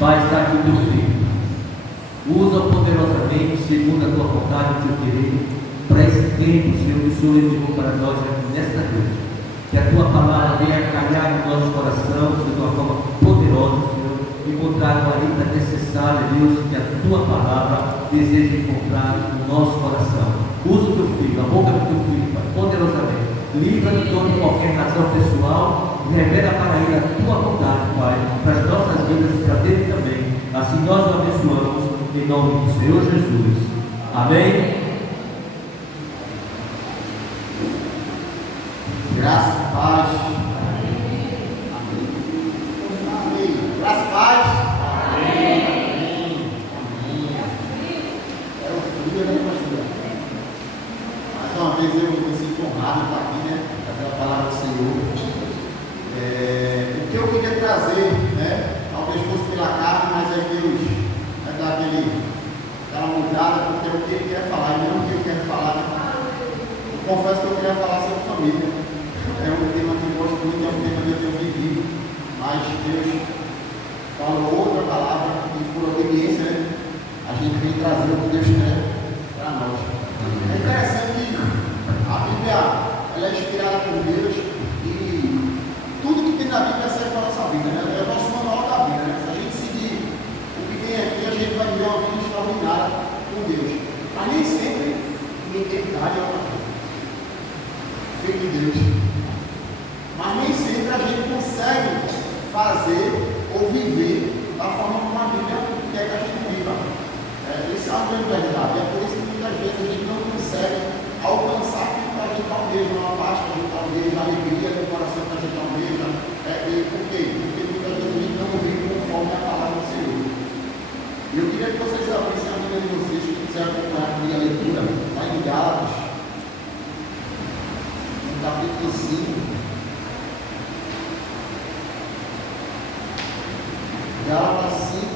Pai, está aqui o teu filho. Usa poderosamente, segundo a tua vontade e o teu querer, para esse tempo, Senhor, que o Senhor enviou para nós aqui nesta noite. Que a tua palavra venha calhar no nosso coração, Senhor, de uma forma poderosa, Senhor. Encontrar a guarida necessária, Deus, que a tua palavra deseja encontrar no nosso coração. Usa o teu filho, a boca do teu filho, Pai, poderosamente. Livra de toda qualquer razão pessoal e revela para ele a tua vontade, Pai, para as nossas vidas e para dele também. Assim nós o abençoamos, em nome do Senhor Jesus. Amém. Graça e paz. Amém. Amém. Graça e paz. Amém. Amém. É o frio, né, pastor? Mais uma vez eu me sinto honrado de estar aqui, né? Trazer a palavra do Senhor. O que eu queria trazer, né? Talvez fosse pela carne, mas é Deus vai dar aquela mudada, porque é o que ele quer falar, e não o que eu quero falar. Eu confesso que eu queria falar sobre família. É um tema que eu gosto muito, é um tema que eu tenho vivido, mas Deus falou outra palavra e por obediência, né, a gente vem trazer o que Deus quer para nós. É interessante que a Bíblia ela é inspirada por Deus e tudo que tem na Bíblia serve para a nossa vida, né? É o nosso manual da vida, né? Se a gente seguir o que tem aqui, a gente vai viver uma vida extraordinária com Deus. Mas nem sempre identidade é uma coisa. Filho de Deus. Mas nem sempre a gente consegue fazer ou viver da forma como a Bíblia quer que a gente viva. Isso é uma grande verdade. É por isso que muitas vezes a gente não consegue alcançar aquilo que a gente almeja, uma paz que a gente almeja, a alegria do coração que a gente almeja. Por quê? Porque muitas vezes a gente não vive conforme a palavra do Senhor. E eu queria que vocês abrissem a Bíblia de vocês, que quiserem acompanhar a minha leitura, lá em Gálatas, no capítulo 5. Gálatas 5,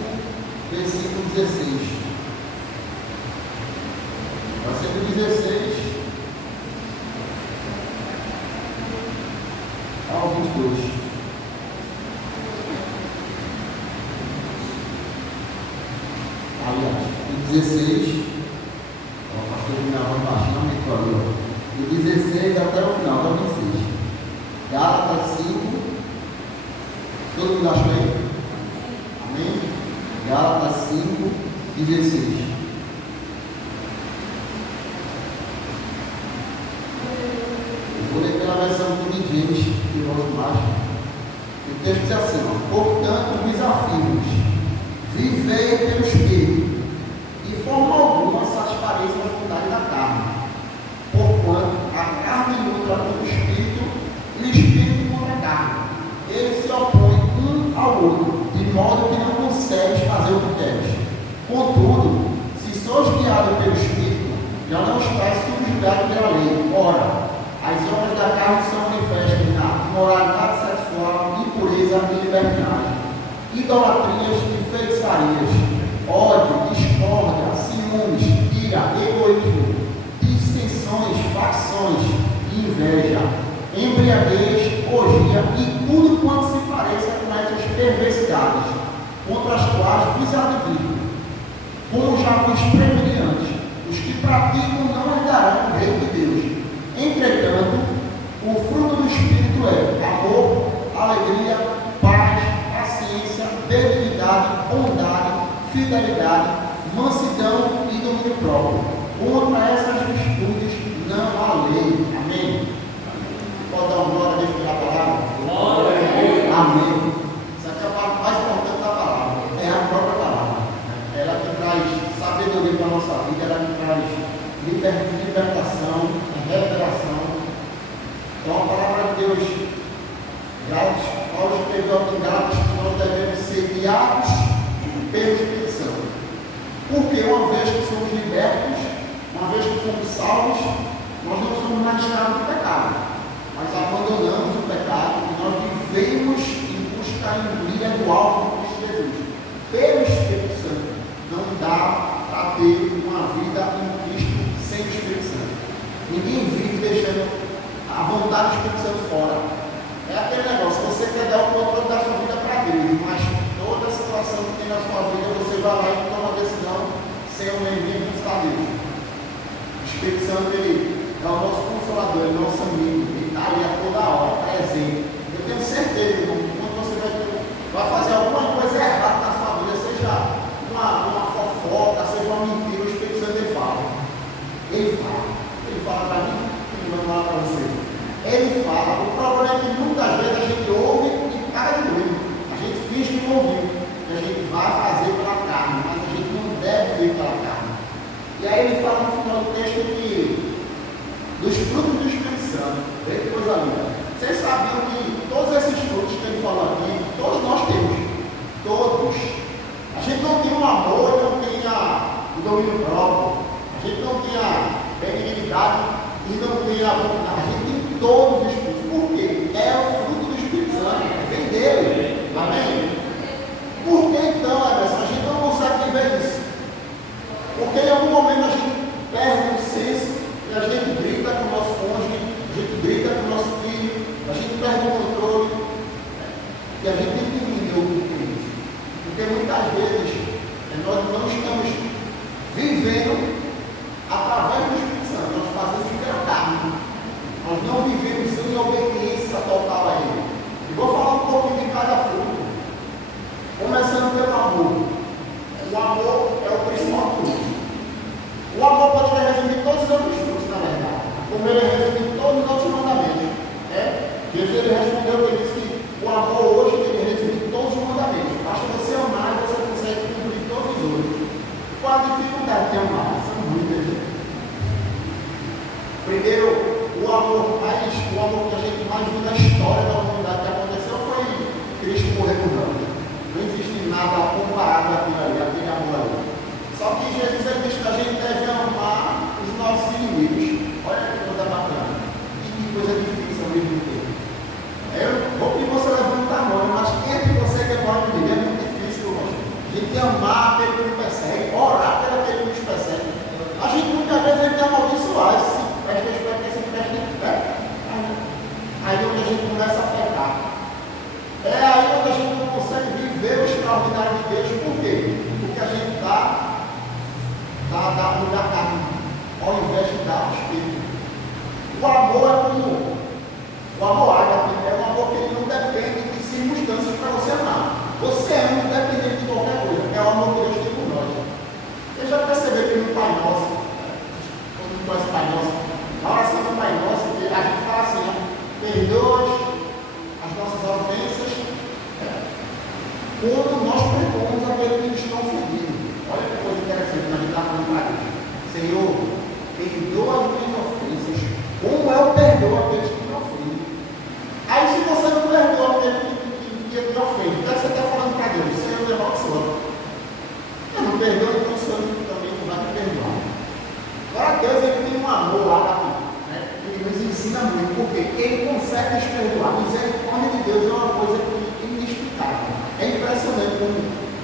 versículo 16. Versículo 16 ao 22. Aliás, o 16, o pastor me dava baixo, não me falou. Do 16 até o final, até o 26. Gálatas 5, todo mundo achou aí? Amém? Gálatas 5, 16. Eu vou ler pela versão do King James, que eu gosto mais. O texto diz assim: portanto, vos afirmo, vivei pelo Espírito, e forma alguma satisfareis a vontade da carne, porquanto a carne luta contra o Espírito e o Espírito contra a carne. Eles se opõem um ao outro, de modo que não consegues fazer o que queres. Contudo, se sois guiado pelo Espírito, já não estás subjugado pela lei. Ora, as obras da carne são manifestas na imoralidade sexual, impureza e libertinagem, idolatrias e feitiçarias, ódio, discórdia, ciúmes, ira, egoísmo, dissensões, facções, inveja, embriaguez, orgia e tudo quanto se pareça com essas perversidades, contra as quais vos advirto, como já vos preveni antes, os que praticam não herdarão o reino de Deus. Entretanto, o fruto do Espírito é amor, alegria, paz, paciência, benignidade, bondade, fidelidade, mansidão e domínio próprio. Contra essas virtudes não há lei. Amém. Pode dar uma glória a Deus pela palavra? Glória a Deus. Amém. Essa aqui é a parte mais importante da palavra. É a própria palavra. Ela que traz sabedoria para a nossa vida, ela que traz libertação, revelação. Então a palavra de Deus, Paulo escreveu aqui em Gálatas que nós devemos ser guiados pelo Espírito Santo. Porque uma vez que somos libertos, uma vez que fomos salvos, nós não somos mais escravos do pecado. Nós abandonamos o pecado e nós vivemos em busca em brilha do alto de Cristo Jesus. Pelo Espírito Santo. Não dá para ter uma vida em Cristo sem o Espírito Santo. Ninguém vive deixando a vontade do Espírito Santo fora. É aquele negócio, você quer dar o controle da sua vida para Deus, mas toda situação situação que tem na sua vida, você vai lá e toma uma decisão sem o elemento que está Deus. O Espírito Santo, ele é o nosso consolador, ele é o nosso amigo, ele está ali a toda hora, presente. Eu tenho certeza, irmão, que quando você vai fazer alguma coisa errada na sua vida, seja uma fofoca, seja uma mentira, o Espírito Santo ele fala. Ele fala para mim, ele vai falar para você. Ele fala, o problema é que muitas vezes a gente ouve e cara de doido. A gente finge que não ouviu, que a gente vai fazer pela carne, mas a gente não deve ver pela carne. E aí ele fala no final do texto que dos frutos do Espírito Santo, vê que coisa linda. Vocês sabiam que todos esses frutos que ele falou aqui, todos nós temos. Todos. A gente não tem um amor, não tem o domínio próprio, a gente não tem a benignidade e não tem a bondade. A gente tem todos os frutos. Por quê? É o fruto do Espírito Santo, vem dele. Amém? Por que então, Emerson, a gente não consegue viver isso? Porque em algum momento a gente perde o senso e a gente grita com o nosso cônjuge, a gente grita com o nosso filho, a gente perde o controle e a gente tem que entender o que é isso. Porque muitas vezes nós não estamos vivendo através do Espírito Santo, nós fazemos pela carne. Nós não vivemos em obediência total a Ele. E vou falar um pouquinho de cada fruto. Começando pelo amor. O amor é o principal fruto. O amor poderia resumir todos os outros frutos, na verdade. Como ele resume todos os outros mandamentos. Jesus ele respondeu, ele disse que o amor hoje ele resume todos os mandamentos. Basta você amar e você consegue cumprir todos os outros. Qual a dificuldade de amar? São muitas. Primeiro, o amor que a gente mais viu na história da humanidade que aconteceu foi Cristo morrer por nós. Não existe nada comparado àquilo ali, aquele amor ali. Só que Jesus ele diz que a gente deve amar os nossos inimigos. Olha que coisa bacana. E que coisa difícil ao mesmo tempo. Eu vou que você levanta a mão, mas quem é que você quer amar o inimigo? É muito difícil, irmão. A gente amar aquele que nos persegue, orar pelo aquele que nos persegue. A gente muitas vezes tem que amaldiçoar esse. Aí é onde a gente começa a pecar. É aí onde a gente não consegue viver o extraordinário de Deus. Por quê? Porque a gente dá da carne, ao invés de dar ao Espírito. O amor é como o amor ágape, é um amor que ele não depende de circunstâncias para você amar. Você ama independente de qualquer coisa. É o amor que Deus tem por nós. Você já percebeu que no Pai Nosso, quando não conhece o Pai Nosso, na oração do Pai Nosso, a gente fala assim, perdoa as nossas ofensas, quando nós perdoamos aqueles que nos estão ferindo. Olha que coisa interessante, a gente está falando para Deus. Senhor, perdoa as minhas ofensas, como eu perdoo aqueles que me ofendem. Aí se você não perdoa aquele que me ofende, o que você está falando para Deus? Senhor, eu amaldiçoa. Eu não perdoo, então o Senhor também não vai me perdoar. Agora Deus ele tem um amor lá na vida. Ele nos ensina muito, porque ele consegue nos perdoar. A misericórdia de Deus é uma coisa inexplicável. É impressionante como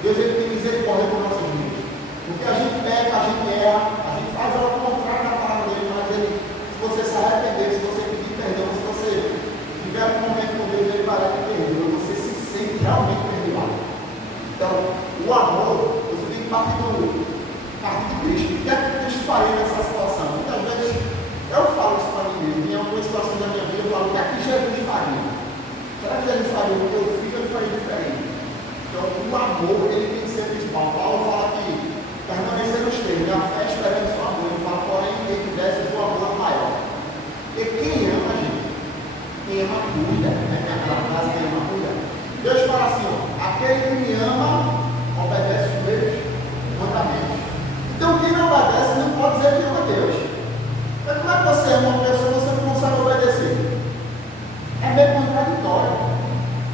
Deus ele tem misericórdia com nossas vidas. Porque a gente peca, a gente erra, a gente faz ao contrário da palavra dele, mas ele, se você se arrepender, se você pedir perdão, se você tiver um momento com Deus, ele vai lá e perdoa, você se sente realmente perdoado. Então, o amor, você tem que partir de Cristo. O que é que Cristo faria nessa situação? Muitas vezes eu falo isso para mim mesmo. Em algumas situações da minha vida eu falo, o que é que Jesus faria? Será que Jesus faria o que eu fiz, ele faria diferente? Então, o amor, ele tem que ser principal. Paulo fala que permanecer nos termos, a fé esperando o amor. Ele fala, porém, quem tivesse o amor maior. Porque quem ama, gente, quem ama cuida. Aquela frase, quem ama cuida. Deus fala assim, ó, aquele que me ama, obedece os meus mandamentos. Então, quem não obedece não pode dizer que ama Deus. Mas como é que você ama uma pessoa e você não consegue obedecer? É meio contraditório.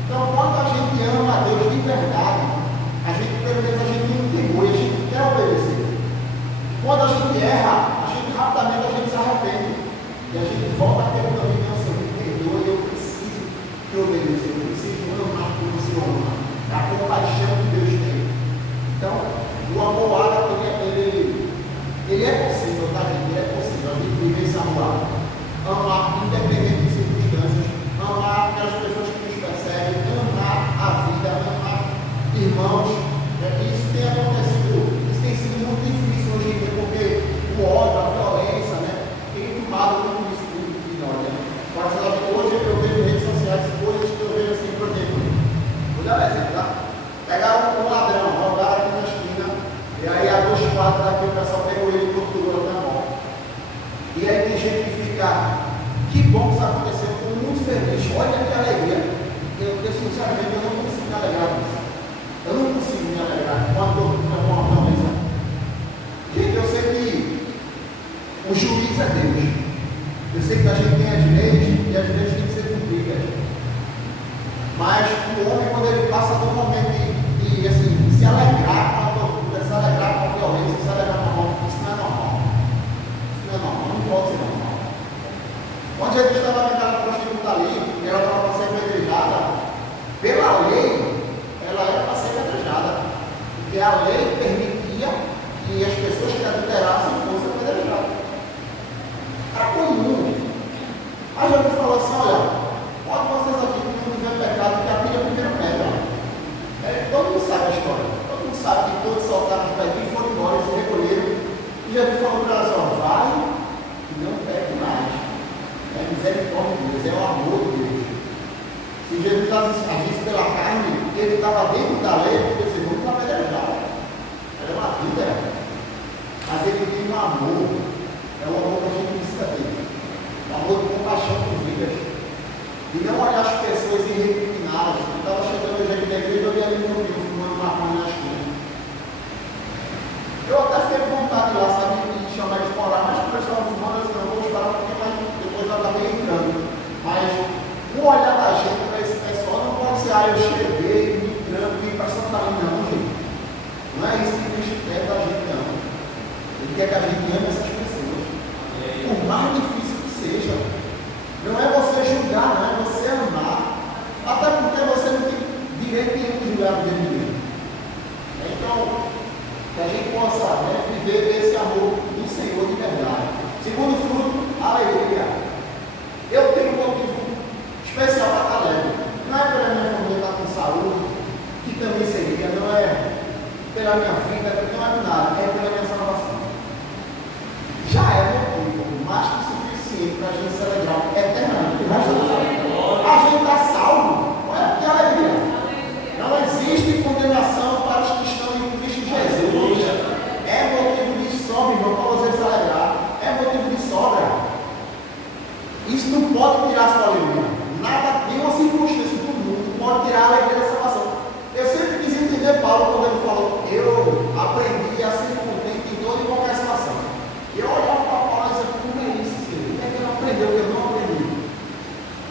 Então, quando a gente ama a Deus de verdade, a gente, pelo menos, a gente não tem e a gente quer obedecer. Quando a gente erra, rapidamente a gente se arrepende. E a gente volta àquele caminho, Senhor, me perdoa, eu preciso te obedecer, eu preciso amar como o Senhor ama. A compaixão Isso tem acontecido, isso tem sido muito difícil hoje em dia, porque o ódio, a violência, né, tem tomado muito isso de nós. Né? Mas hoje eu vejo em redes sociais coisas que eu vejo assim, por exemplo, vou dar um exemplo, tá? Pegaram um ladrão, roubaram aqui na esquina, e aí a 2 quadras daqui o pessoal pegou ele e torturou na mão. E aí tem gente que fica, que bom que isso aconteceu, estou muito feliz, olha que alegria. Eu sinceramente, eu não consigo me alegrar com isso. Eu não consigo me alegrar com uma violência. Gente, eu sei que o juiz é Deus. Eu sei que a gente tem as leis e as leis têm que ser cumpridas. Mas o homem, quando ele passa por um momento de assim, se alegrar com a tortura, se alegrar com a violência, se alegrar com a morte, isso não é normal. Isso não é normal, não pode ser normal. Quando Jesus estava naquela prostituta ali, e ela estava para ser apedrejada, pela lei, ela era para ser apedrejada. Porque a lei permitia que as pessoas que adulterassem fossem apedrejadas. Era comum. Aí Jesus falou assim: olha, pode vocês aqui que não tiver pecado, que atire a primeira pedra. Todo mundo sabe a história. Todo mundo sabe que todos soltaram os pés e foram embora, se recolheram. E Jesus falou para elas: ó, vai e não pegue mais. É a misericórdia de Deus, é o amor de Deus. Se Jesus agisse pela carne, ele estava dentro da lei, porque disse: vamos apedrejar. Era uma vida. Mas ele tem um amor. É o amor que a gente precisa ter. Um amor de compaixão por vidas. E não olhar as pessoas e recriminá-las. Eu estava chegando hoje aqui na igreja, eu vi ali no rio, fumando maconha na esquina. Eu até fiquei com vontade lá, sabe, de chamar eles para orar, mas quando eu estava fumando, eu disse: não, vou esperar porque depois eu acabei entrando. Mas o olhar da gente para esse pessoal não pode ser: eu cheguei, me tranco, para Santa Maria. Não, gente. Não é isso que Cristo quer da gente, não. Ele quer que a gente ame essas pessoas. Por mais difícil que seja. Não é você julgar, não é você amar. Até porque você não tem direito nenhum de julgar a vida de ninguém. Então, que a gente possa, né, viver esse amor do Senhor de verdade. Segundo fruto, alegria. Eu tenho um motivo especial para estar alegre. Não é pela minha família estar com saúde, que também seria, não é pela minha vida, não é por nada, é pela minha salvação. Já é motivo mais que suficiente para a gente se alegrar eternamente. A gente está salvo. Olha que alegria. Não existe condenação para os que estão em Cristo Jesus. É motivo de sobra, irmão, para você se alegrar. É motivo de sobra. Isso não pode tirar a sua alegria. Nada, nenhuma circunstância do mundo pode tirar a alegria da salvação. Eu sempre quis entender Paulo quando ele falou: eu aprendi a ser contente em toda e qualquer situação. Eu olhava para Paulo e dizia: como é isso, Senhor? O que é que ele aprendeu que eu não aprendi?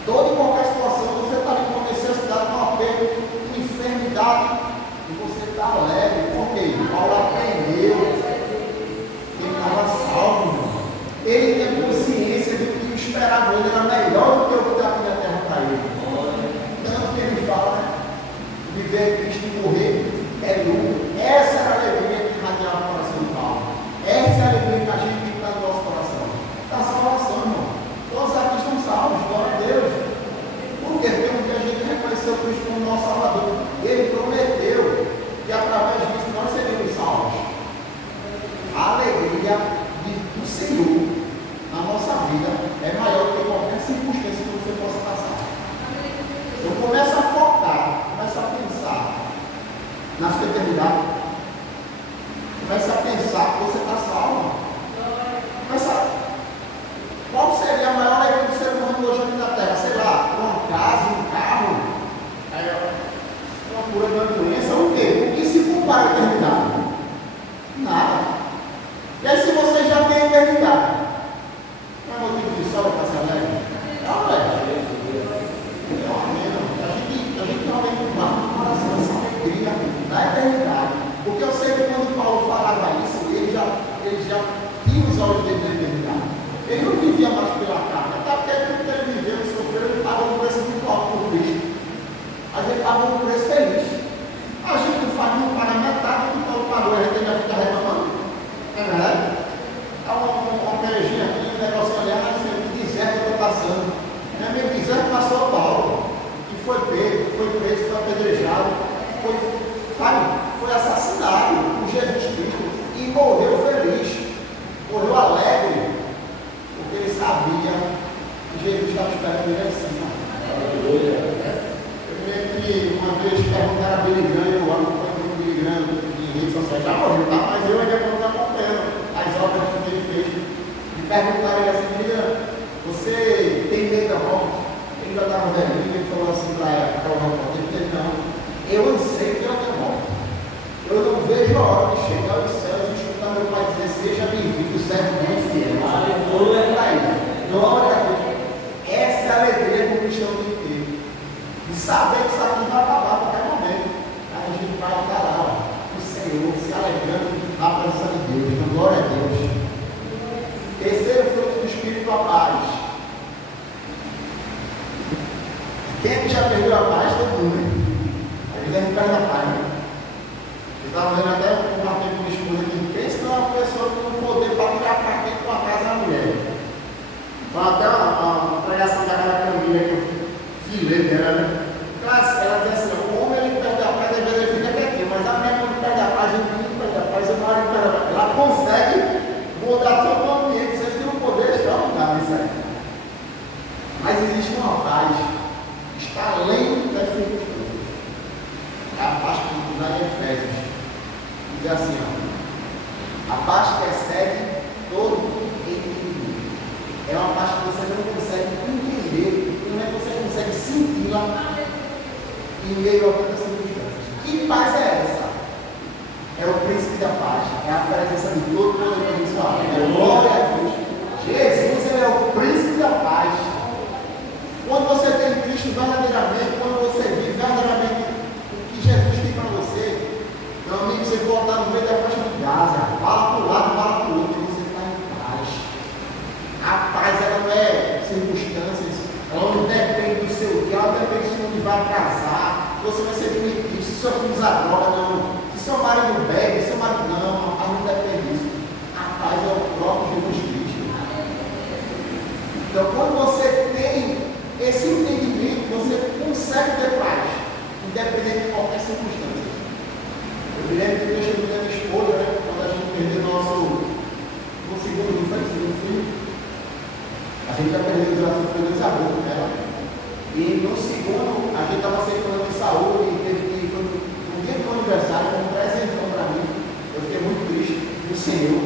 Toda e qualquer situação, você está ali com necessidade, com apego, com enfermidade, e você está alegre. Por quê? Paulo aprendeu. Ele estava salvo, irmão. Ele tinha consciência de que o esperava ele era melhor do que o que está aqui na terra para ele. Tanto que ele fala, né? Viver Cristo e morrer é lucro. Essa era a alegria que irradiava o coração de Paulo. Essa é a alegria que a gente tem que estar no nosso coração. Está a salvação, irmão. Todos aqui estão salvos, glória a Deus. Por quê? Porque a gente reconheceu Cristo como nosso Salvador. Ele prometeu que através disso nós seríamos salvos. A alegria do Senhor na nossa vida é maior do que qualquer circunstância que você possa passar. Então começa a focar, começa a pensar na sua eternidade. Começa a pensar que você está salvo. Qual seria a maior alegria do ser humano hoje aqui na terra? Sei lá, uma casa, um carro, uma cura de uma doença, o quê? O que se compara à eternidade? Nada. E aí, se você já tem a eternidade, não é motivo de sobra para ser alegre? Não é. A gente realmente guarda no coração essa alegria da eternidade. Porque eu sei que quando Paulo falava isso, ele já tinha os olhos dele da eternidade. Ele não vivia mais pela carne, até porque tudo que ele viveu e sofreu, ele pagou um preço muito alto por Cristo. Mas ele pagou um preço feliz. A gente não faz, não paga metade do que Paulo pagou, a gente já fica reclamando. É verdade? Há uma perejinha aqui, um negócio olhando, que deserto eu estou passando. Não é mesmo deserto, passou Paulo, que foi preso, foi apedrejado, foi assassinado. vejo a hora de chegar aos céus e escutar meu pai dizer: seja bem-vindo, servo bom e fiel. Aleluia. Glória a Deus. Essa é a alegria do cristão de ter. De saber que isso aqui vai acabar a qualquer momento. Aí a gente vai estar lá, o Senhor, se alegrando na presença de Deus. Então, glória a Deus. Terceiro fruto do Espírito, a paz. Quem é que já perdeu a paz? Todo mundo, né? A gente perde a paz, né? Eu estava vendo até um marquinho com minha esposa aqui. Pensa que é uma pessoa que tem o poder para tirar a paz dentro de uma casa da mulher. Foi até uma pregação daquela Camila que eu filei dela, né? Ela diz assim: o homem ele perde a paz, às vezes ele fica quietinho, mas a mulher quando perde a paz, ele não perde a paz, o marido perde a paz. Ela consegue mudar todo o ambiente, vocês têm um poder extraordinário nisso aí. Mas existe uma paz que está além das circunstâncias. É a paz que nos dá em Efésios. Diz assim: ó, a paz que excede todo entendimento. É uma paz que você não consegue entender, não é que você consegue senti-la em meio a tantas circunstâncias. Que paz é essa? É o príncipe da paz, é a presença de todo mundo em sua vida. Glória a Deus. Jesus, ele é o príncipe da paz. Quando você tem Cristo verdadeiramente, quando você vive verdadeiramente o que Jesus tem para você, meu amigo, você pode estar no meio da faixa de Gaza, fala para o lado, fala para o outro, e você está em paz. A paz, ela não é circunstâncias, ela não depende do seu dia, ela depende se você vai casar, se você vai ser demitido, se seu filho usa droga, não. Se seu marido bebe, se seu marido não, a paz não depende disso. A paz é o próprio Jesus Cristo. Então, quando você tem esse entendimento, você consegue ter paz, independente de qualquer circunstância. Eu me lembro que eu cheguei da minha esposa, né, quando a gente perdeu no segundo filho, a gente já perdeu o desafio, foi 2 abortos dela. E no segundo, a gente estava sem plano de saúde, e teve que, foi no dia do aniversário, foi um presentão para mim. Eu fiquei muito triste do Senhor,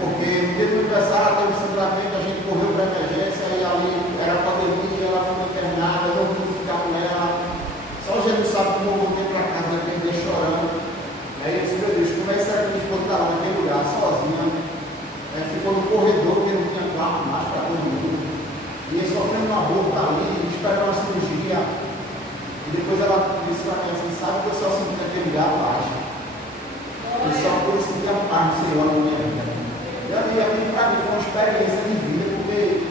porque no dia do aniversário ela teve um sangramento, a gente correu para a emergência, e ali era pandemia, ela foi internada, eu não pude ficar com ela. Só Jesus sabe como eu voltei para casa, naquele dia chorando. Aí eu disse: meu Deus, como é que será que minha esposa estava naquele lugar, sozinha? Ficou no corredor, porque não tinha quarto mais para todo mundo. E sofrendo um aborto ali, esperando uma cirurgia. E depois ela disse para mim assim: sabe que eu só senti naquele lugar a paz. Eu só pude sentir a paz do Senhor na minha vida. E ali para mim foi uma experiência de vida, porque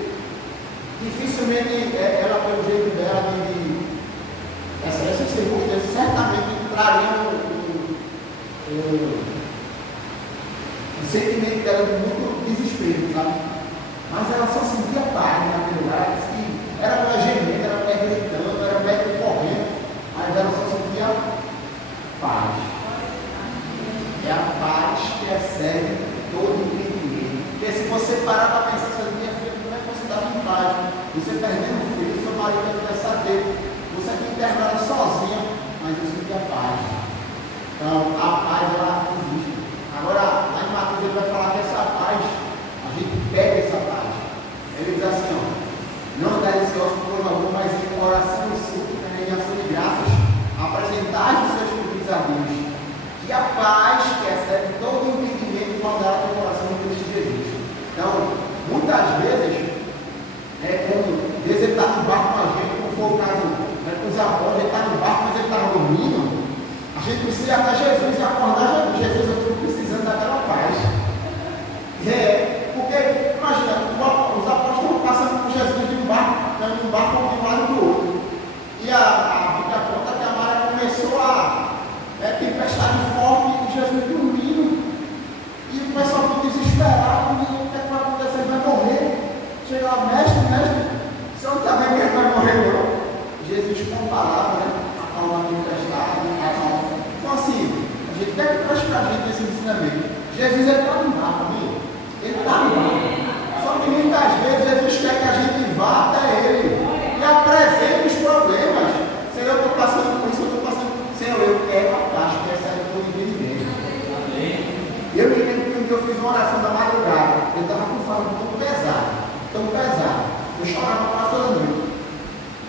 dificilmente ela, pelo jeito dela, essas circunstâncias certamente trariam o sentimento dela de muito desespero, sabe? Mas ela só sentia paz naquele lugar. Ela disse que era mulher gemendo, era mulher gritando, era mulher correndo, mas ela só sentia paz. É a paz que excede todo entendimento. Porque se você parar para pensar, você minha filha, como é que você estava em paz? Você perdendo o filho, seu marido vai começar a ter. Você aqui internada sozinha, mas você sentia paz. Então, a paz, ela existe. Agora, lá em Mateus ele vai falar que essa paz, a gente pega essa paz. Ele diz assim: ó, não dá ansiosos por algum, mas em oração e súplica, em ação de graças, apresentai os seus pedidos a Deus. E a paz que excede todo o entendimento guardará no coração de Cristo Jesus. Então, muitas vezes, como Deus está no barco com a gente, como foi o caso com os apóstolos, ele está no barco, mas ele está dormindo. A gente precisa ir até Jesus e acordar Jesus. Jesus, eu estou precisando daquela paz. Porque, imagina, os apóstolos passando por Jesus de um barco de um lado para o outro. E a Bíblia conta que a maré começou a tempestade forte e Jesus dormindo. E o pessoal ficou desesperado, o que vai acontecer? Ele vai morrer. Chega lá: mestre, você não está vendo que ele vai morrer, não? Jesus com palavra, né? Acalma a tempestade, acalma. Então assim, a gente deve traz para a gente esse ensinamento. Jesus está no barco, amigo. Ele está no barco. Só que muitas vezes Jesus quer que a gente vá até Ele e apresente os problemas. Senhor, eu estou passando por isso, eu estou passando. Senhor, eu quero a paz que recebe todo entendimento. Eu me lembro que um dia eu fiz uma oração da madrugada. Eu estava com fome tão pesado. Eu chorava quase toda noite.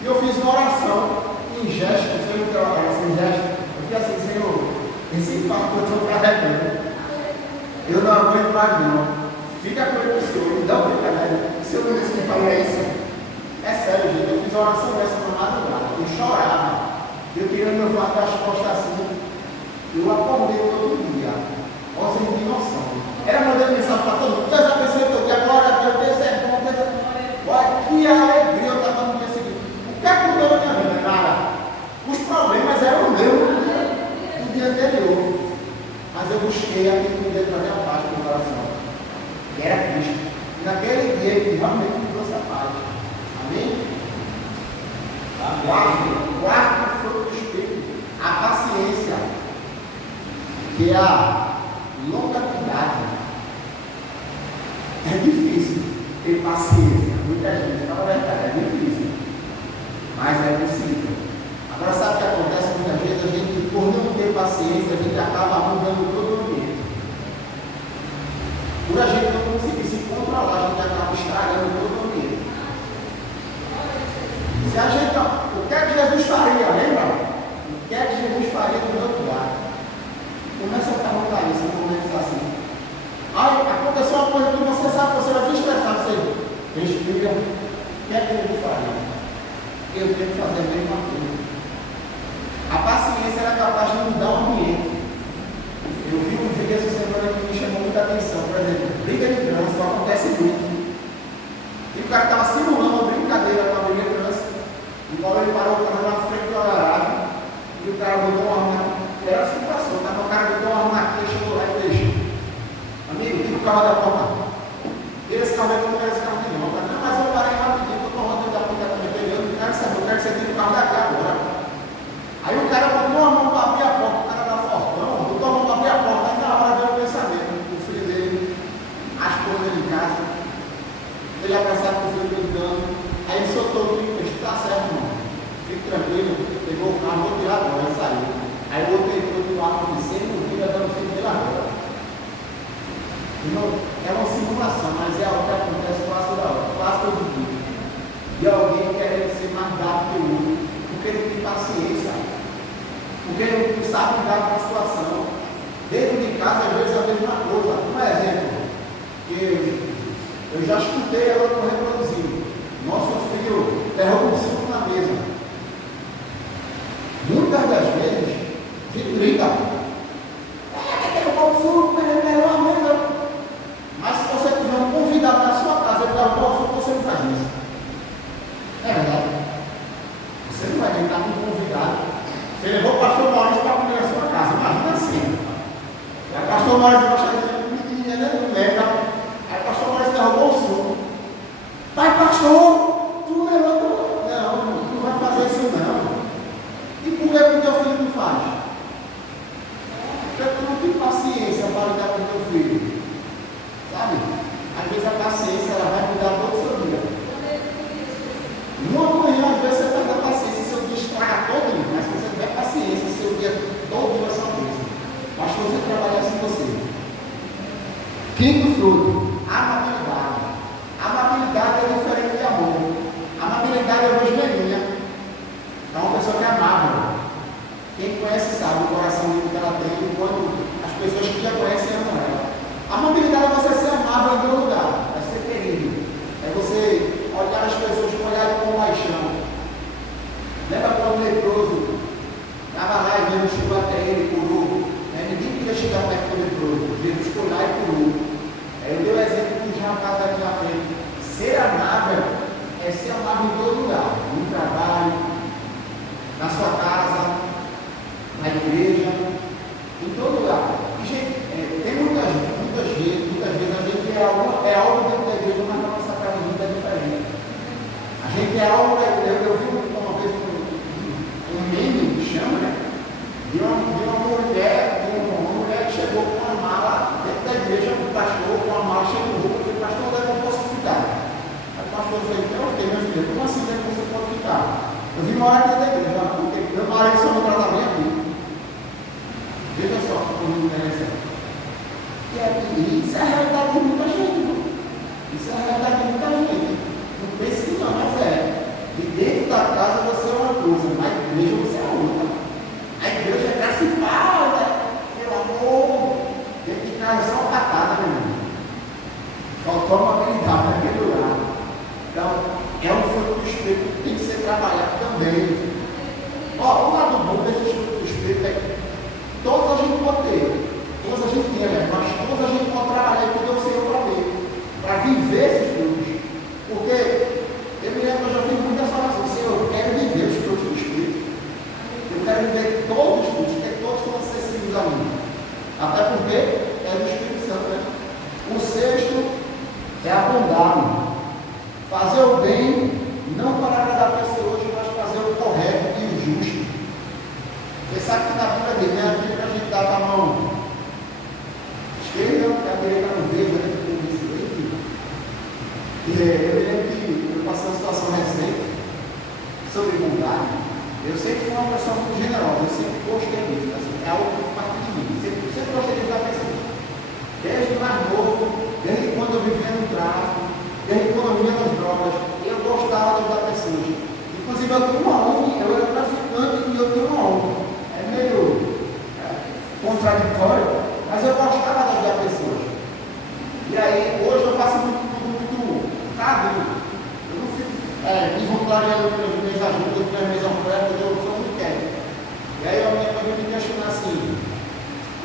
E eu fiz uma oração em gesto, Senhor, que oração em gesto. Eu fiz assim: Senhor, Esse fato eu estou carregando. Eu não aguento mais não. Fica com ele, Senhor, me dá um brincadeira. O Senhor não disse que faria isso? É sério, gente. Eu fiz uma oração dessa na madrugada. Eu chorava. Eu queria meu fato das costas assim. Eu acordei todo dia. Você não tem noção. Era mandando mensagem para todo mundo. Deus abençoe teu dia. Glória a Deus. Deus é bom. Deus é bom. Olha, que alegria eu estava no dia seguinte. O que é que mudou na minha vida? Nada. Os problemas eram meus do dia anterior. Mas eu busquei aquele que me deu trazer a paz no meu coração. Que era Cristo. E naquele dia ele realmente me trouxe a paz. Amém? Quarto fruto do Espírito. A paciência. Que é a longanimidade. É difícil ter paciência. Muita gente, na verdade, é difícil. Mas é possível. Agora, sabe o que acontece muitas vezes? A gente, por não ter paciência, a gente acaba mudando todo o ambiente. Por a gente não conseguir se controlar, a gente acaba estragando todo o ambiente. Se a gente, o que é que Jesus faria, lembra? O que é que Jesus faria no meu lugar? Começa a perguntar isso, no momento assim. Ai, aconteceu uma coisa que você sabe, você vai se estressar, você respira. O que é que Jesus faria? Eu tenho que fazer a mesma coisa. A paciência era capaz de mudar o ambiente. Eu vi um vídeo essa semana que me chamou muita atenção. Por exemplo, briga de trânsito acontece muito. E o cara estava simulando uma brincadeira com a briga de trânsito. Então ele parou o carro na frente do alarado. E o cara botou uma arma. Era a situação, tá? O cara botou uma arma aqui e chegou lá e fez. Amigo, tira o carro da porta. Tira esse carro daqui, não quero esse carro aqui não. Não, mas eu parei rapidinho, eu estou rodando da porta também pegando. Eu quero saber, eu quero que você tire o carro daqui agora. Aí o cara botou a mão para abrir a porta, o cara da fortão, botou a mão para abrir a porta, aí na hora veio o pensamento, o filho dele, as coisas dele em casa, ele abraçado com o filho dele dando, aí ele soltou o filho e fez, tá certo, irmão, fique tranquilo, pegou o carro, vou tirar agora, e saiu. Aí o outro entrou no arco de 100 mil, dando o filho dele agora. Irmão, é uma simulação, mas é algo que acontece quase toda hora, quase todo dia. E alguém querendo ser mais dado que o outro, porque ele tem paciência. Porque ele não sabe lidar com a situação. Dentro de casa, às vezes, é a mesma coisa. Um exemplo, que eu já escutei, agora estou reproduzindo. Nosso filho derruba um suco na mesa. Muitas das vezes, a gente grita. Derrubou um suco, melhorou a mesa. Mas se você tiver um convidado na sua casa, ele derrubou o suco, você não faz isso. É verdade. Você não vai gritar com um convidado. Você levou o pastor Maurício para comer na sua casa, imagina assim. Aí o pastor Maurício gostava de não lembra. Aí o pastor Maurício derrubou o suco. Pai, pastor, tu levantou. Não vai fazer isso não. E por que o teu filho não faz? Porque tu não tem paciência para lidar com o teu filho. Sabe? Às vezes a paciência ela vai mudar todo o seu dia. Uma manhã, às vezes você perde a paciência, seu dia estraga todo dia, mas se você tiver paciência, seu dia todo dia vai ser uma coisa. Basta você trabalhar assim você. Quinto fruto, amabilidade. Amabilidade é diferente de amor. Amabilidade é rosmelinha. É uma pessoa que é amável. Quem conhece sabe o coração lindo que ela tem, enquanto as pessoas que já conhecem amam ela. Amabilidade é você ser amável em todo lugar, é ser querido. É você olhar as pessoas com olhar de compaixão. Lembra quando o leproso estava lá e Jesus chegou até ele e curou? Ninguém queria chegar perto do leproso. Jesus foi lá e curou. Eu dei o exemplo que os rapazes aqui na frente. Ser amável é ser amável em todo lugar. No trabalho, na sua casa, na igreja, em todo lugar. E, gente, tem muitas vezes a gente é algo dentro da igreja, mas na nossa casa muito é diferente. A gente é algo, eu vi uma vez um meme que chama, né? De uma mulher que chegou com uma mala dentro da igreja, com o pastor, com uma mala cheia de roupa, e o pastor leva, eu posso ficar. Aí o pastor fez, ok, meu filho, como assim que você pode ficar? Eu vim morar aqui da igreja, porque meu marido só não trata bem aqui. Veja só como interessante. E isso é a realidade de muita gente, viu? Isso é a realidade de muita gente. Não pense que não, mas é. De dentro da casa você é uma coisa, na igreja você é outra. A igreja é gracipada, Até porque é do Espírito Santo, né? O sexto é a bondade. Fazer o bem, não para agradar pessoas, mas fazer o correto e o justo. Você sabe que na Bíblia diz, né? Aquilo que a gente dá com a mão esquerda, a direita não vê, né? Eu me lembro que eu passei uma situação recente sobre bondade. Eu sempre fui uma pessoa muito generosa, eu sempre gostei disso, assim, é algo que parte de mim. Sempre gostei de ajudar pessoas. Desde mais novo, desde quando eu vivia no tráfico, desde quando eu vivia nas drogas, eu gostava de ajudar pessoas. Inclusive eu tinha uma ONG, eu era traficante e eu tinha uma ONG. É meio contraditório, mas eu gostava de ajudar pessoas. E aí, hoje eu faço muito caro. Eu não fico me vangloriando pelas minhas ajudas, pelas minhas ofertas, eu sou muito quieto. E aí a minha mãe me questionar assim,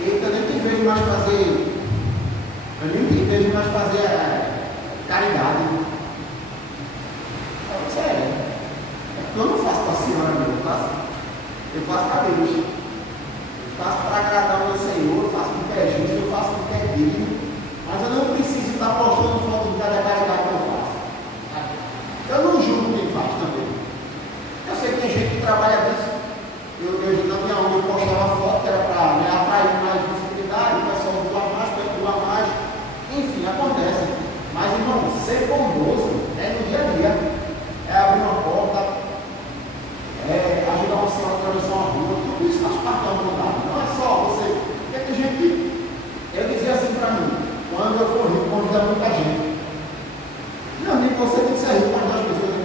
eu nem te vejo mais fazer, caridade. Sério, eu não faço para a senhora, eu faço para Deus. Eu faço para agradar o meu Senhor, eu faço porque é justo, eu faço porque é digno. Mas eu não preciso estar postando foto de cada caridade que eu faço. Eu não julgo quem faz também. Eu sei que tem gente que trabalha disso. Na minha onda eu postava foto que era para atrair mais visibilidade, o pessoal doar mais, para doar mais. Enfim, acontece. Mas, irmão, ser bondoso é no dia a dia. É abrir uma porta, é ajudar uma senhora a atravessar uma rua. Tudo isso faz parte da bondade. Não é só você. Porque tem gente que. Eu dizia assim para mim, quando eu for rico, convidar muita gente. Meu amigo, você tem que ser rico para ajudar as pessoas.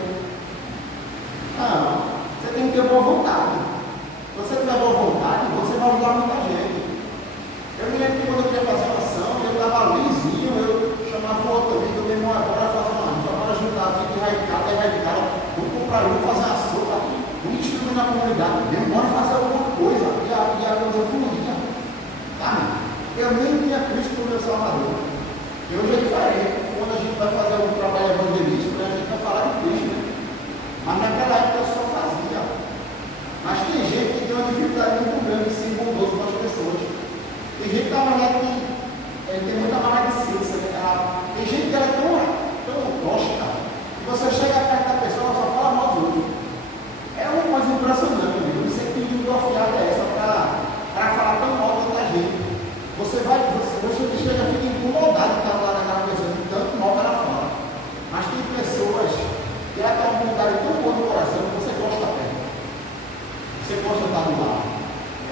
Não, você tem que ter boa vontade. Se você tiver boa vontade, você vai ajudar muita gente. Eu me lembro que quando eu queria fazer uma ação, eu estava lisinho, eu chamava o outro amigo, meu irmão, agora fazer uma ação, para ajudar, fica erradicado, vou comprar ali, vou fazer uma sopa, vou distribuir na comunidade, meu irmão, fazer alguma coisa, e a coisa fluía. Sabe? Eu nem tinha Cristo no meu Salvador. E hoje é diferente. Quando a gente vai fazer algum trabalho evangelístico, a gente vai falar de Cristo, né? Mas naquela época eu só fazia. Mas tem gente que tem uma dificuldade muito grande de ser bondoso com as pessoas. Tem gente que tem muita maledicência. Tem gente que ela é tão tóxica que você chega perto da pessoa e só fala mal dos outros. É uma coisa impressionante, amigo. Eu não sei que língua afiada é essa para falar tão mal de outra gente. Você chega a ficar incomodado de estar lá naquela pessoa, de tanto mal que ela fala. Mas tem pessoas que ela tem uma vontade tão boa no coração que você gosta perto. Você gosta de estar do lado.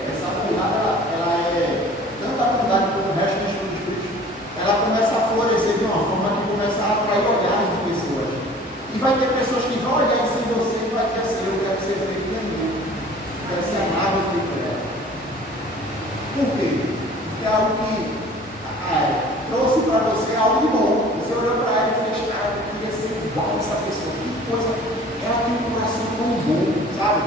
Essa bondade, ela é tanta bondade como o resto dos frutos. Ela começa a florescer de uma forma que começa a atrair olhares de pessoas. E vai ter pessoas que vão olhar em você e vai dizer assim, eu quero ser feito de mim. Eu quero ser amado e feito dela. Por quê? É algo que trouxe para você algo bom. Você olhou para ela e fez, cara, eu queria ser igual a essa pessoa. Que coisa, ela tem um coração tão bom, sabe?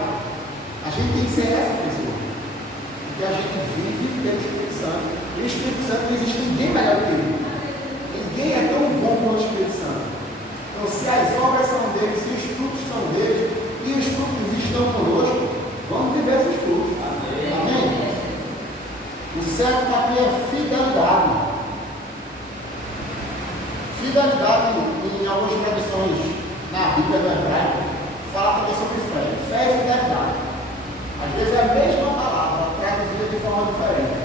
A gente tem que ser essa pessoa. Porque a gente vive pelo Espírito Santo. E o Espírito Santo não existe ninguém melhor que ele. Ninguém é tão bom como o Espírito Santo. Então, se as obras são dele, se os frutos são dele, e os frutos estão conosco, vamos viver esses frutos. Amém? O certo aqui é fidelidade. Fidelidade, em algumas traduções na Bíblia do hebraico, fala também sobre fé. Fé e fidelidade. Às vezes é a mesma palavra, traduzida de forma diferente.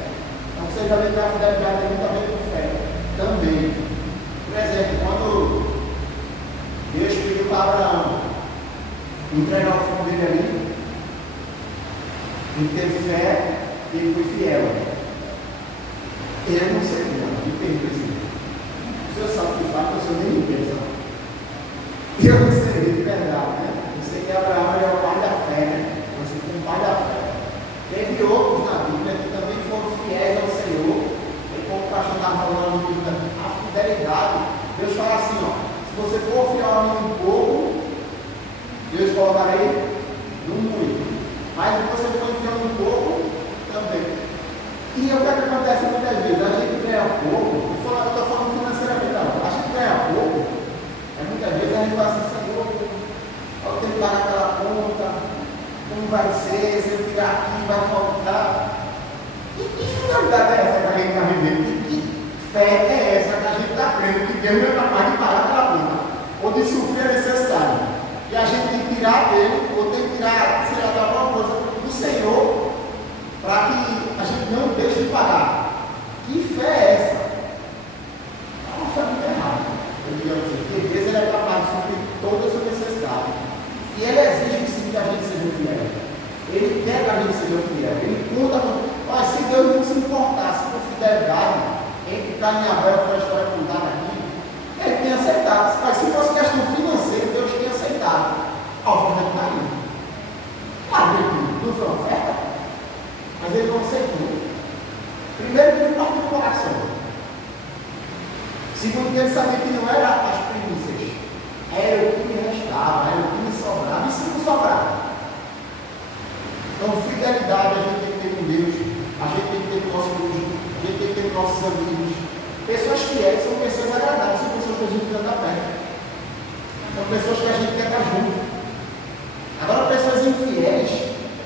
Então você já vê que a fidelidade tem muito a ver com fé. Também. Por exemplo, quando Deus pediu para Abraão entregar o filho dele ali, ele teve fé e ele foi fiel. Eu não sei, não, depende do Senhor. O Senhor sabe o que faz, o Senhor nem me pensa. Eu não sei, de verdade, né? Eu sei que Abraão é o pai da fé, né? Você tem o pai da fé. Teve outros na Bíblia que também foram fiéis ao Senhor. E como o pastor estava falando no Bíblia, a fidelidade, Deus fala assim, ó, se você for fiel a mim um pouco, Deus colocarei no muito. Mas se você for fiel um pouco, também. E o que acontece muitas vezes? A gente ganha pouco, eu estou falando financeiramente, não, a gente ganha pouco, muitas vezes a gente fala assim, Senhor, eu tenho que pagar aquela conta, como vai ser, se eu tirar aqui, vai faltar. E que finalidade é essa para a gente Deus não é capaz de pagar pela conta, ou de suprir a necessidade. E a gente tem que tirar dele, ou tem que tirar, sei lá, de alguma coisa do Senhor, para que a gente não deixe de pagar. Que fé é essa? É uma fé muito errada. Eu digo assim, porque Deus ele é capaz de suprir toda a sua necessidade. E ele exige sim que a gente seja fiel. Ele quer que a gente seja fiel. Ele conta com. Mas se Deus não se importasse com fidelidade, entre Caim e Abel, foi a história contada aqui, ele tinha aceitado. Mas se fosse questão financeira, Deus tinha aceitado a oferta de Caim. Claro, não foi uma oferta, mas ele não aceitou. Primeiro, que ele partiu do coração. Segundo, que ele sabia que não era as primícias, era o que me restava, era o que me sobrava. E se não sobrava? Então, fidelidade a gente tem que ter com Deus, a gente tem que ter com o nosso cônjuge, a gente tem que ter com nossos amigos. Pessoas fiéis são pessoas agradáveis, são pessoas que a gente quer estar perto. São pessoas que a gente quer estar junto. Agora, pessoas infiéis,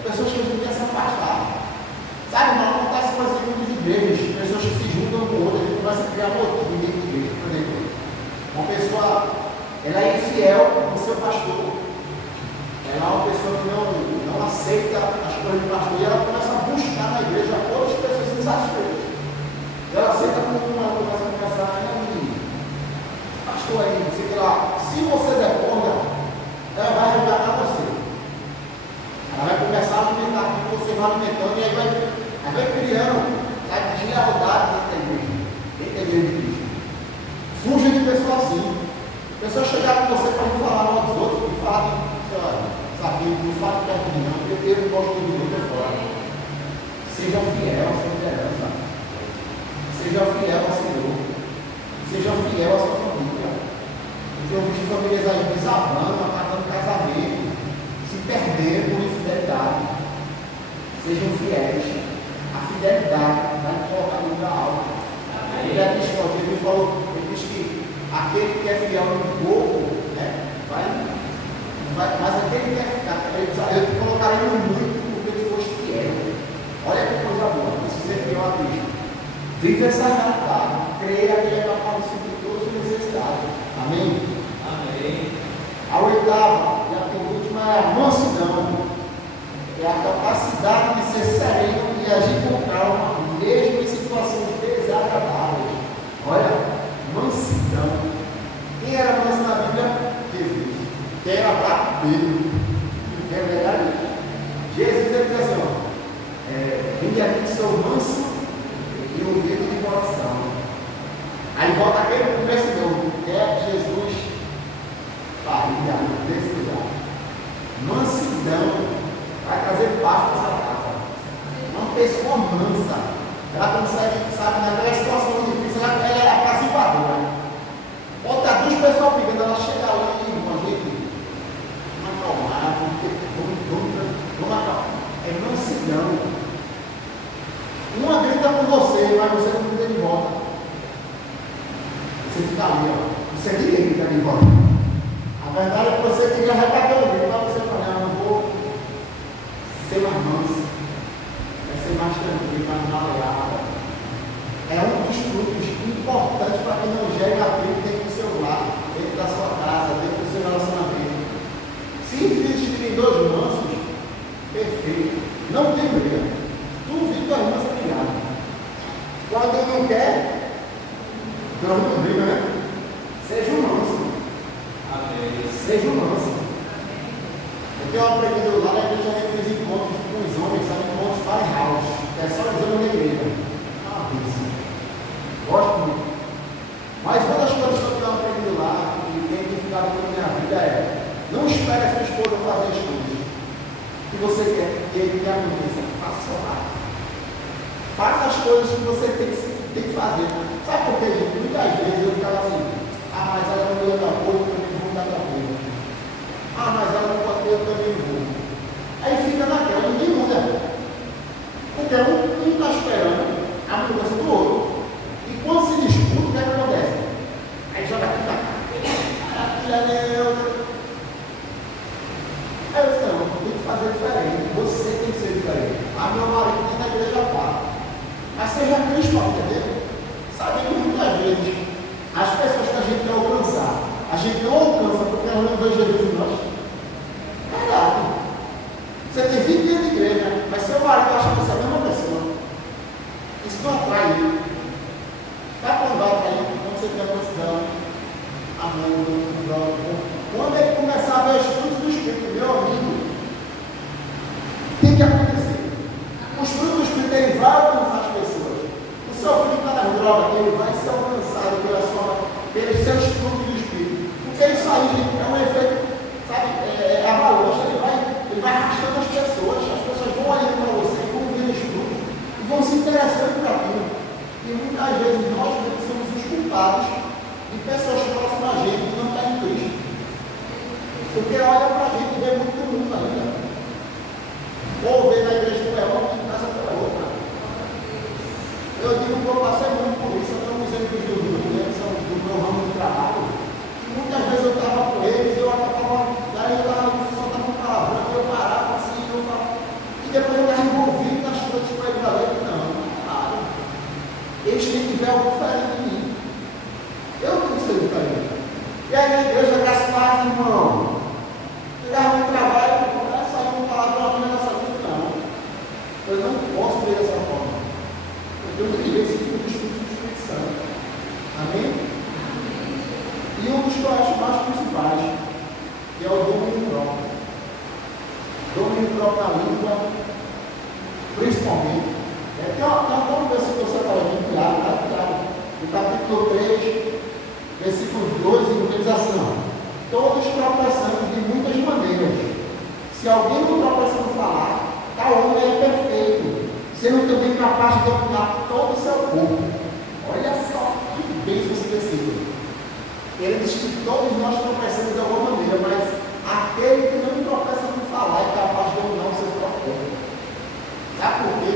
pessoas que a gente quer se afastar. Sabe, não acontece coisa em muitas igrejas, pessoas que se juntam com outras, a gente começa a criar motivo dentro de igreja. Por exemplo, uma pessoa, ela é infiel com o seu pastor. Ela é uma pessoa que não aceita as coisas do pastor e ela começa a buscar na igreja outras pessoas insatisfeitas. Ela aceita como uma começa a conversar, pastor aí, sei que lá, se você der conta, ela vai arrebatar você. Ela vai começar a alimentar aquilo que você vai alimentando e aí vai criando a deslealdade dentro da igreja de Cristo. Fuja de pessoas assim. Pessoas chegar com você para não falar mal dos outros, e falar de não fale perto de mim, não, porque eu não gosto de muito fora. Seja fiel à sua liderança. Seja fiel ao Senhor. Seja fiel à sua família. Eu vejo famílias aí desabando, acabando casamento, se perdendo por infidelidade. Sejam fiéis. A fidelidade vai colocar no lugar alto. Ele é cristão, ele diz que aquele que é fiel no pouco, né, mas aquele que é ficar, eu te colocarei no muito porque tu foste fiel. Olha que coisa boa, você ser fiel a Cristo. Vive essa realidade, creia que ele é capaz de suprir todas as necessidades. Amém? Amém. A oitava e a penúltima é a mansidão. É a capacidade de ser sereno e agir com calma, mesmo em situações desagradáveis. Olha, mansidão. Quem era manso na Bíblia? Jesus. Quem era bravo? Pedro. É verdade? Jesus diz assim: vinde aqui que sou manso e humilde de coração. Aí volta aquele começo de novo. Jesus faria desse lugar. Mansidão vai trazer paz para essa casa. Uma pessoa mansa, ela consegue, sabe, naquela situação difícil, ela é apaziguadora. Bota duas pessoas brigando, ela chega lá e vamos acalmar, vamos acalmar. É mansidão. Uma grita com você, mas você não grita de volta. Você fica ali, ó. Você ninguém grita de volta. A verdade é que você tem que arrebatar o grito para você falar, não vou ser mais manso, vai ser mais tranquilo, mais maleável. É um dos frutos importantes para que não gere atrito dentro do seu lar, dentro da sua casa, dentro do seu relacionamento. Se existirem dois mansos, perfeito, não tem briga. Duvido que as irmãs brigaram. Quando não quer, não briga, né? Seja um manso. Amém. Seja um manso. Eu tenho aprendido lá na igreja, a gente fez encontros com os homens, sabe? Encontros firehouse, que é só os homens da igreja. Ah, isso. Gosto muito. Mas uma das coisas que eu tenho aprendido lá, e tem ficado na minha vida, é: não espere a sua esposa fazer as coisas que você quer que ele aconteça. Faça sua parte. Faça as coisas que você tem que fazer. Sabe por quê, gente? Muitas vezes eu ficava assim: mas ela não deu tal coisa, eu também vou dar tal coisa. Mas ela não pode ter, eu também vou. Aí fica naquela, ninguém muda. Porque um está esperando a mudança do outro. E quando se disputa, o que acontece? Aí joga aqui pra cá. Aí eu disse: não, tem que fazer diferente. Você tem que ser diferente. Meu marido tem na igreja pá. Mas seja Cristo, entendeu? Sabe que muitas vezes as pessoas que a gente A gente não alcança porque ela não vê Jesus em nós. Verdade. Você tem 20 dias de igreja, mas seu marido acha que você é a mesma pessoa. Isso não atrai ele. Sabe quando vai atrair? Quando você tem a posição, amor, droga. Quando ele começar a ver os frutos do Espírito, meu amigo, tem que acontecer. Os frutos do Espírito, ele vai alcançar as pessoas. O seu filho está nas drogas, ele vai ser alcançado pelos seus frutos do Espírito. Porque isso aí é um efeito, sabe, é avalanche, ele vai arrastando as pessoas vão olhando para você, vão ver os frutos, e vão se interessando por aquilo. E muitas vezes nós somos os culpados de pessoas próximas a gente que não estão em Cristo. Porque olha para a gente e vê muito mundo ainda. Ou vê na igreja por ela, ou em casa por outra. Eu digo que eu passei muito por isso, eu não usei os do meu ramo de trabalho. E muitas vezes eu estava com eles, eu estava só estava com palavrão, eu parava assim, e depois eu estava envolvido nas coisas para ir para ler. Não, claro. Eles têm que ver algo diferente de mim. Eu tenho que ser diferente. E aí na igreja, graças a Deus, irmão. Chegava no trabalho, saiu uma palavra na nossa vida, não. Eu não posso ver dessa forma. Eu tenho que viver esse tipo de estudo do Espírito Santo. Amém? E um dos que eu acho mais principais, que é o domínio próprio. Domínio próprio na língua, principalmente. Tem uma versículo que você fala aqui, no capítulo 3, versículo 2, e diz assim: todos tropeçamos de muitas maneiras. Se alguém não tropeça no falar, tal homem é perfeito, sendo também capaz de dominar todo o seu corpo. Olha só que bênção esse versículo. Ele diz que todos nós tropeçamos de alguma maneira, mas aquele que não tropeça no falar é capaz de dominar o seu próprio corpo. Sabe por quê?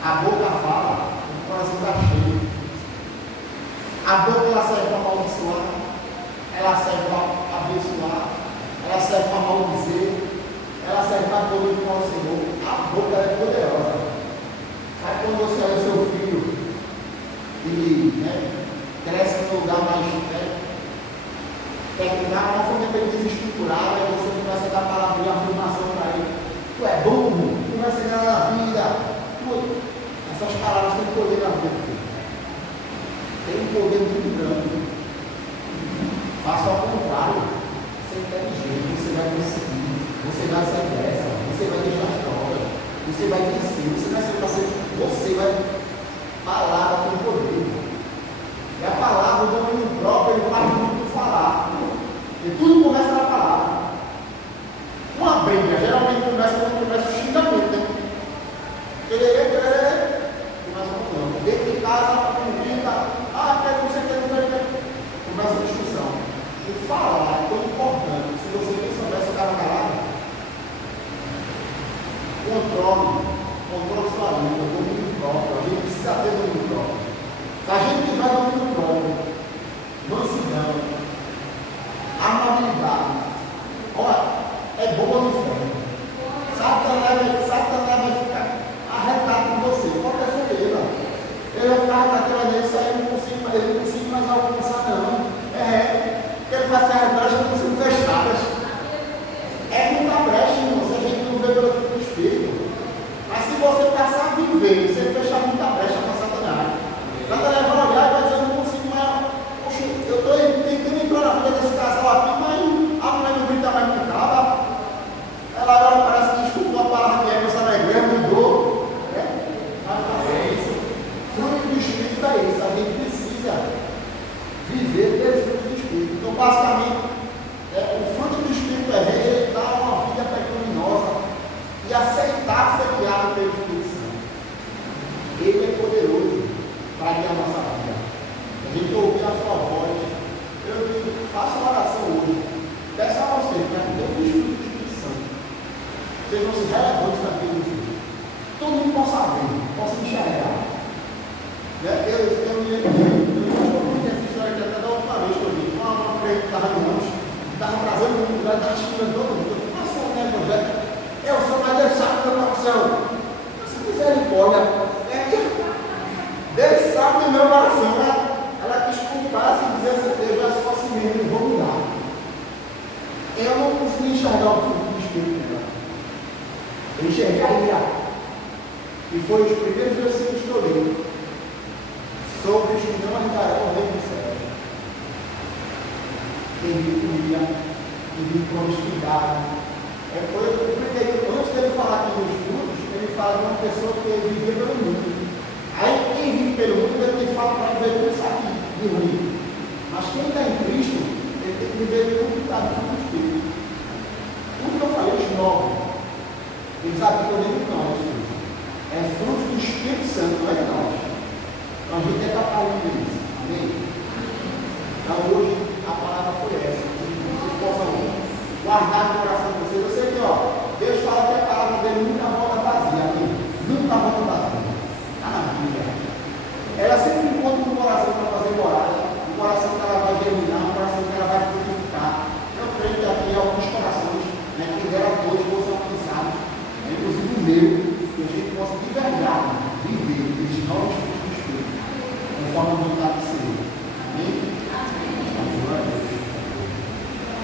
A boca fala, o coração está cheio. A boca ela serve para amaldiçoar, ela serve para abençoar, ela serve para maldizer, ela serve para glorificar o Senhor. A boca é poderosa. Sabe quando você olha seu filho e cresce num lugar mais terminar uma família bem desestruturada, e você começa a dar palavra de afirmação para ele. Tu é burro, tu não vai ser nada na vida. Essas palavras têm poder na vida, filho. Tem um poder muito grande. Faça ao contrário. Você é inteligente, você vai conseguir, você vai ser dessa, você vai deixar as drogas, você vai vencer, você vai ser paciente, você vai falar com poder. E a palavra, o domínio próprio, ele faz muito do falar. E tudo começa na palavra. Uma briga, geralmente começa o xingamento, né? Começa a falar. Dentro de casa, comida, quer não sei o que. Começa a discussão. O falar é tão importante. Se você nem soubesse o cara calado, controle sua língua, domínio próprio. A gente precisa ter domínio próprio. Se a gente tiver domínio próprio, mansidão, amabilidade, olha, é boa no inferno. Satanás vai ficar arretado com você. Qual é certeza? Ele vai ficar arretado, isso aí eu não consigo mais alcançar, não. Ele vai se arretar, já estão sendo fechadas. É muita brecha, irmão, se a gente não vê pelo fruto do Espírito. Mas se você passar a viver, você fechar muita brecha para Satanás. Satanás vai olhar e vai dizer: eu não consigo mais. Poxa, eu estou tentando entrar na vida desse casal aqui, mas a mulher não grita mais que estava. Ela agora parece que escutou a palavra que é essa na igreja, mudou. Mas fazer isso. Fruto do Espírito é isso. A gente precisa viver desse fruto do Espírito. Então, basicamente, o fruto do Espírito é rejeitar uma vida pecaminosa e aceitar ser guiado pelo Espírito Santo. Ele é poderoso para guiar a nossa vida. A gente ouvir a sua voz. Eu digo: faça uma oração hoje. Peça a você, para que todos os frutos do Espírito Santo sejam relevantes na vida do Espírito. Todo mundo possa ver, possa enxergar. Eu me lembro de essa história que até da última vez que eu vi. Uma mulher que estava no ônibus, estava trazendo o mundo, estava xingando todo mundo. Eu falei: nossa, mulher evangélica, eu sou mais Deus sabe do meu coração. Se misericórdia, Deus sabe do meu coração. Ela quis culpar, se dizer assim: eu já sou assim mesmo, eu vou mudar. Eu não consegui enxergar o fruto do Espírito dela. Eu enxerguei a ira. E foi os primeiros versículos que eu li sobre os que não herdarão o reino dos céus. Quem vive com ira, quem vive com honestidade. Antes dele falar aqui dos frutos, ele fala de uma pessoa que vivia pelo mundo. Aí quem vive pelo mundo, ele fala para viver tudo isso aqui, de ruim. Mas quem está em Cristo, ele tem que viver tudo que está no fruto do Espírito. Tudo que eu falei, os 9, eles habitam dentro de nós. É fruto do Espírito Santo, não é de nós. Então a gente é capaz de ver isso. Amém? Então hoje a palavra foi essa. Vocês possam guardar no coração de vocês. Eu sei que, Deus fala que a palavra dele nunca volta vazia. Amém? Nunca volta vazia. Está na Bíblia. Ela sempre encontra um coração para fazer coragem. Um coração que ela vai germinar, um coração que ela vai frutificar. Eu creio que aqui alguns corações, que deram todos fossem alcançados, inclusive o meu, que a gente possa de verdade viver esses novos frutos do Espírito, conforme a vontade do Senhor.